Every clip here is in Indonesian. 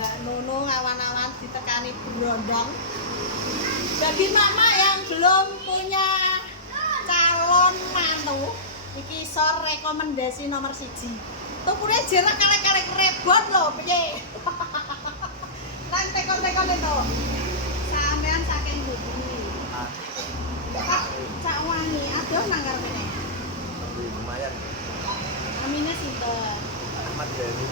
Mbak Nunung awan-awan ditekani berondong. Bagi mama yang belum punya calon mantu, iki isor rekomendasi nomor 1. Tukune jeruk kalek-kalek rebon lho, piye? Nang tekon-tekon itu. Sampean saking bumi. Cak wangi, aduh nang karepene. Lumayan. Namine sinten? Ahmad Dhani.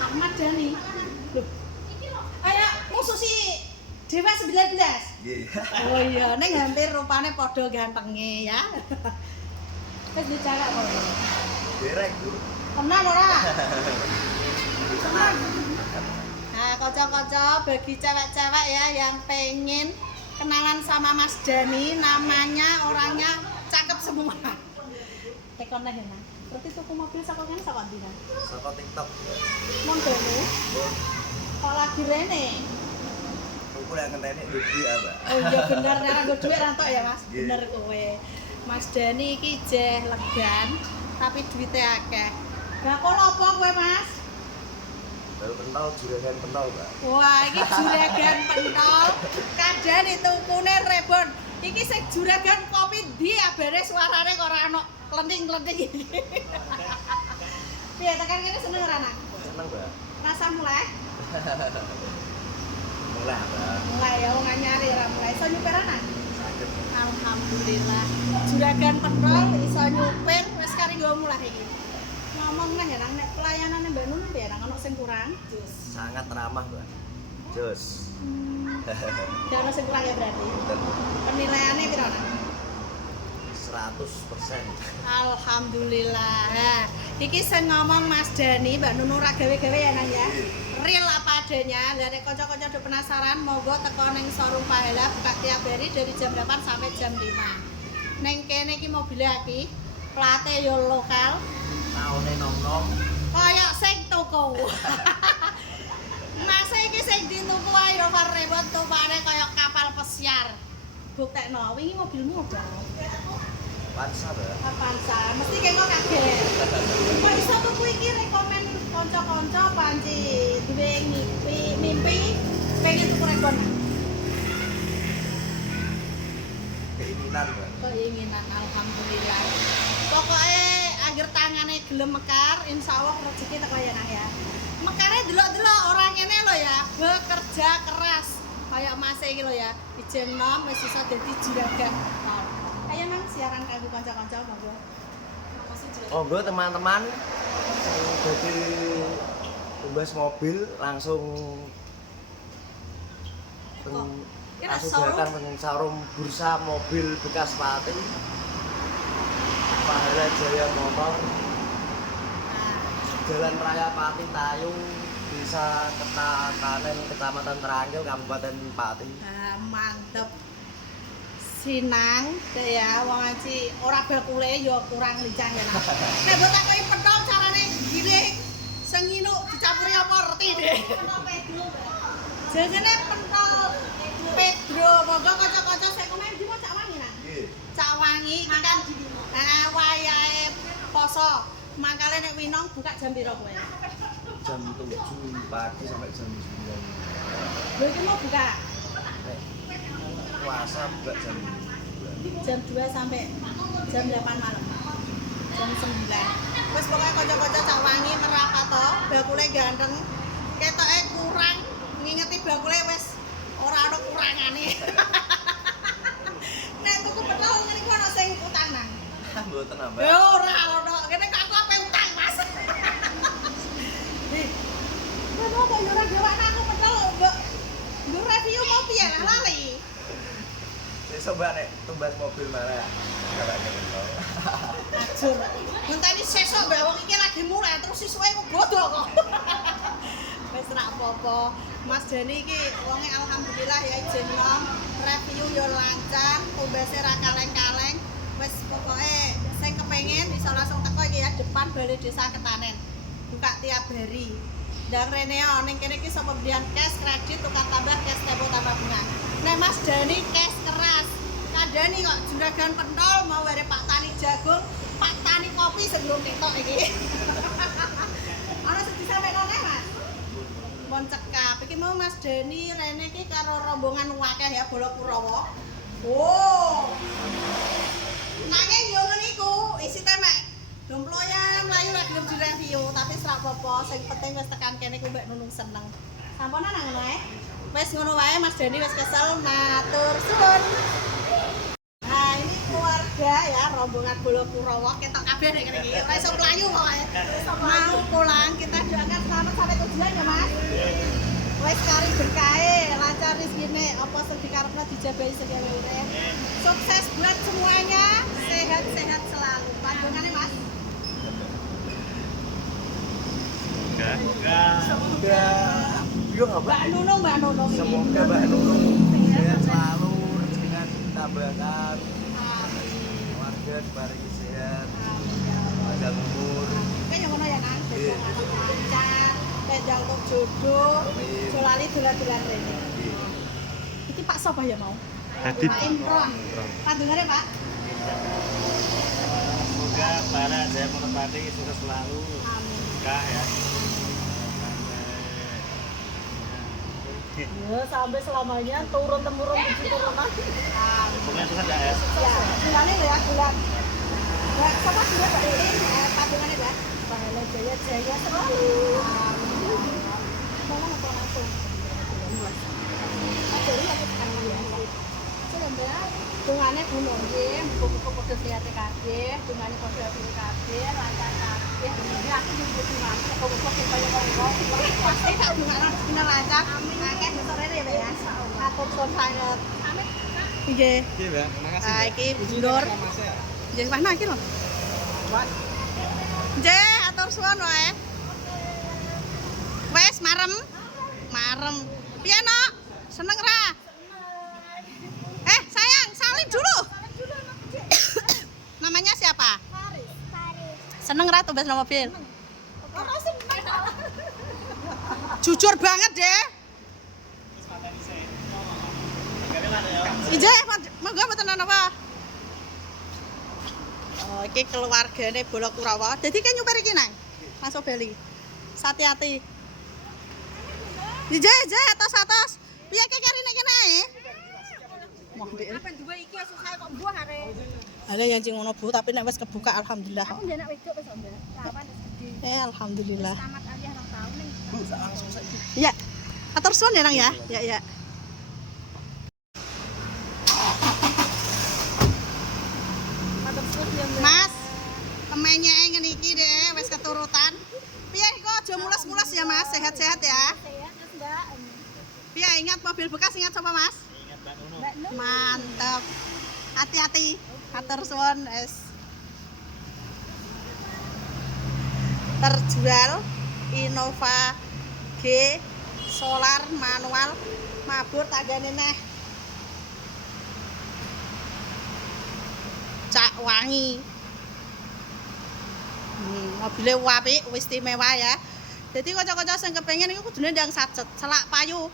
Ahmad Dhani. Loh. Ayo musuh si Dewa 19. Nggih. Oh iya, ning hampir rupane padha gantenge ya. Wis dicakak kok. Derek, Bu. Tenan ora? Tenan. Nah, kocok-kocok bagi cewek-cewek ya yang pengen kenalan sama Mas Dhani, namanya orangnya cakep semua. Tekon lagi nah. Berarti tuku mobil saka kene saka ndi nah? Saka TikTok. Mondone. Kok lagi rene? Tuku yang ngenteni duit apa? Oh iya bener nek nggo dhuwit rantok ya Mas. Nggih. Bener kowe. Mas Dhani iki jeh legan tapi duwite akeh. Lah kok apa kowe Mas? Baru pentol, juragan pentol, Mbak. Wah, iki juragan pentol. Kadane tukune rebon. Iki sing juragan kopi ndi abare suarane kok ora ono klenting-klenting iki. Piye tekan kene seneng ora nak? Seneng, Mbak. Rasa mulai? Mulai, Mbak. Mulai ya wong anyar ora mulai. Iso nyupir anak? Sakit. Alhamdulillah. Juragan pentol iso nyupir wis kari nggo mulai iki. Ngomong neh ya nang nek pelayanane Mbak Nun piye nang ono sing kurang? Sangat ramah, Mbak. Jos. Gak ono sing kurang ya berarti. Penilaiannya piro nang? 100%. Alhamdulillah. Nah, iki sing ngomong Mas Dhani, Mbak Nunung ra gawe-gawe ya nang ya. Real apa adanya. Lah nek kanca-kanca do penasaran, monggo teko ning showroom Pahala buka tiap hari dari jam 8 sampai jam 5. Ning kene iki mobil iki plate yo lokal. Taune nom-nom. Kaya sing tuku. Mas iki sing dituku ae Rover Rebon tupane kaya kapal pesiar. Buktekno, wingi mobilmu udah. Pansa, Mbak. Avanza, mesti kengko kaget. Kok iso tuku iki rekomen kanca-kanca panci duwe mimpi pengen tuku rekon. Keinginan, Mbak. Keinginan alhamdulillah. Pokoknya agar tangane gelem mekar, insyaallah rezeki teko ya nak ya. Mekare delok-delok orang ngene lho ya, bekerja keras. Kayak Mas iki lho ya, ijen nom wis iso dadi juragan. Ayo nang siaran kanggo kanca-kanca monggo. Oh, gue teman-teman jadi tumbas mobil langsung langsung datang dengan showroom bursa mobil bekas Pati Pahala Jaya Motor Jalan Raya Pati Tayung Desa Ketatanen Kecamatan Terangkil Kabupaten Pati. Mantep. Sinang ya wong aji ora bakule ya kurang lincah ya nak. Nek mbok takoki pentol carane giling sing nginuk dicampuri apa reti deh. Jenenge pentol Pedro, monggo kanca-kanca sing komen di Cak Wangi nak. Nggih. Cak Wangi iki kan wayahe poso. Mangkale nek winong buka jam piro kowe? Jam 7 pagi sampai jam 9. Lho iki mau buka Puasa buka jam 2 sampai jam 8 malam. Jam 9. Wes pokoknya kanca-kanca Cak Wangi merapat to, bakule ganteng. Ketoke kurang ngingeti bakule wis ora ana kurangane. Nek tuku pentol ngene ku ana sing utang nang. Mboten nambah. Ya ora ono. Kene kok aku ape utang, Mas. Nih. Kono kok yo ora gewakno aku pentol, Mbok. Mbok review mau piye lah lali. Besok Mbak nek tumbas mobil mana? Gawaknya pentol. Ajur. Ngenteni sesuk Mbak wong iki lagi mulai terus sisuke kok bodoh kok. Wis ra apa-apa. Mas Dhani iki wonge alhamdulillah ya ijen nom, review yo lancar, tumbase ra kaleng-kaleng. Wis pokoke sing kepengin bisa langsung teko iki ya depan Balai Desa Ketanen. Buka tiap hari. Ndang rene yo ning kene iki sapa pembelian cash, kredit, tukar tambah cash, tempo tambah bunga. Nek Mas Dhani cash keras. Kadani kok juragan pentol mau were Pak Tani jagung, Pak Tani kopi sebelum TikTok iki. Ana sing disampaikan Mas? pun cekap. Iki mau Mas Deni rene iki karo rombongan wakeh ya Bolo Kurawa. Oh. Nanging yo ngene iku, isi temek. Domployan mlayu ra gelem direview, tapi ora apa-apa, sing penting wis tekan kene ku mbek Nunung seneng. Samponan nang ngono ae. Wis ngono wae Mas Deni wis kesel, matur suwun. Nah, ini keluarga ya, rombongan Bolo Kurawa, ketok kabeh nek kene iki. Ora iso mlayu pokoke. Mau pulang, kita doakan selamat sampai tujuan ya, Mas. Wis kari berkahe, lancar rezekine, apa sing dikarepno dijabahi segala urip. Sukses buat semuanya, sehat-sehat selalu. Panjenengane, Mas. Semoga Mbak Nunung. Semoga Mbak Nunung sehat selalu, rezekinya ditambahkan, keluarga diparingi sehat, panjang umur. Kayaknya ngono ya, Kang. Lancar, penjang untuk jodoh, jolali dolan-dolan rene. Iki Pak sapa ya mau? Hadid. Pak Imron. Panjenengane, Pak. Semoga para saya menepati sukses selalu. Amin. Kah ya. Ya, sampai selamanya turun temurun tujuh turunan. Pokoknya sukses ya. Ya, bulannya ya, bulan. Mbak, sama juga Mbak Iin, panjenengane, Mbak. Pahala jaya selalu. Mau ngomong langsung. Jadi lagi sekarang ya. Mbak, dungane bunuh nggih, muga-muga padha sehat kabeh, dungane padha apik kabeh, lancar kabeh. Ya aku juga dungane muga-muga kaya wong-wong. Pasti tak dungane rezekine lancar. Akeh sore ya, Mbak ya. Atur suwun sanget. Amin. Nggih. Oke, Mbak. Terima kasih. Ah, iki Bundur. Nggih, mana iki lho? Nggih, atur suwun wae. Wes marem. Marem. Piye, Nok? Seneng ra? Sayang, salin dulu. Namanya siapa? Paris. Seneng ra tumbas nang mobil? Jujur banget deh. Ije, monggo mboten ana apa. Oh, iki keluargane Bolo Kurawa. Dadi kan nyuper iki nang. Masuk Bali. Hati-hati. Ije, atas. Piye ki karine kene ae? Apa dua iki susah kok buah are. Ada yang cing ngono Bu, tapi nek wis kebuka alhamdulillah. Aku ndak wedok wis Mbak. Kapan gede. Alhamdulillah. Tamat aliyah 2 tahun ning. Iya. Atur suwun ya, Nang ya. Ya. Matur suwun ya Mbak. Mas, temennya ngene iki deh wis keturutan. Piye kok aja mules-mules ya, Mas? Sehat-sehat ya. Sehat terus Mbak. Piye ingat mobil bekas ingat sapa, Mas? Ingat Mbak Nunung. Mbak Nur. Mantap. Hati-hati. Atur suwun, es. Terjual Innova G solar manual mabur tanggane neh. Cak wangi. Mobilnya apik, wis istimewa ya. Jadi kanca-kanca sing kepengin iku kudune ndang sacet, selak payu.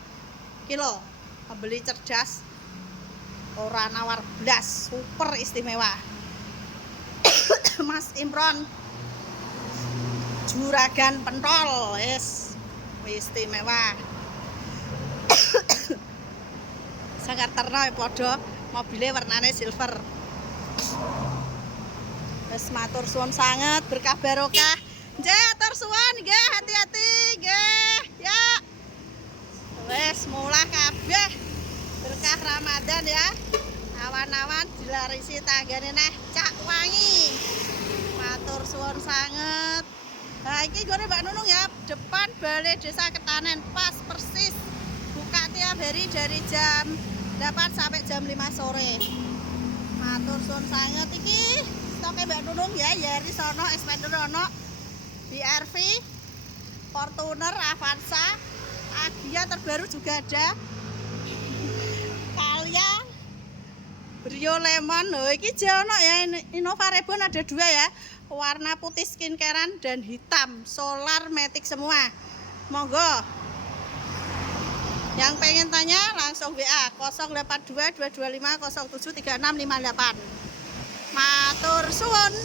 Iki lho, pembeli cerdas. Ora nawar blas, super istimewa. Mas Imron. Juragan pentol, wis istimewa. Sangat terno padha mobilnya warnane silver. Wis matur suwun sanget, berkah barokah. Nggih, atur suwun nggih, hati-hati nggih. Ya. Wis mulai kabeh berkah Ramadan ya. Awan-awan dilarisi tanggane neh cak wangi. Matur suwun sanget. Nah, ini gue Mbak Nunung ya, depan Balai Desa Ketanen, pas persis. Buka tiap hari dari jam 8 sampai jam 5 sore. Matur suwun sanget iki stoknya Mbak Nunung ya, Yaris ono, Expander ono, BRV, Fortuner, Avanza, Agia terbaru juga ada. Kalia, Brio Lemon, oh iki jono ya, Innova Reborn ada 2 ya. Warna putih skincarean dan hitam solar matic semua. Monggo yang pengen tanya langsung WA 082 225 073658. Matur suwun.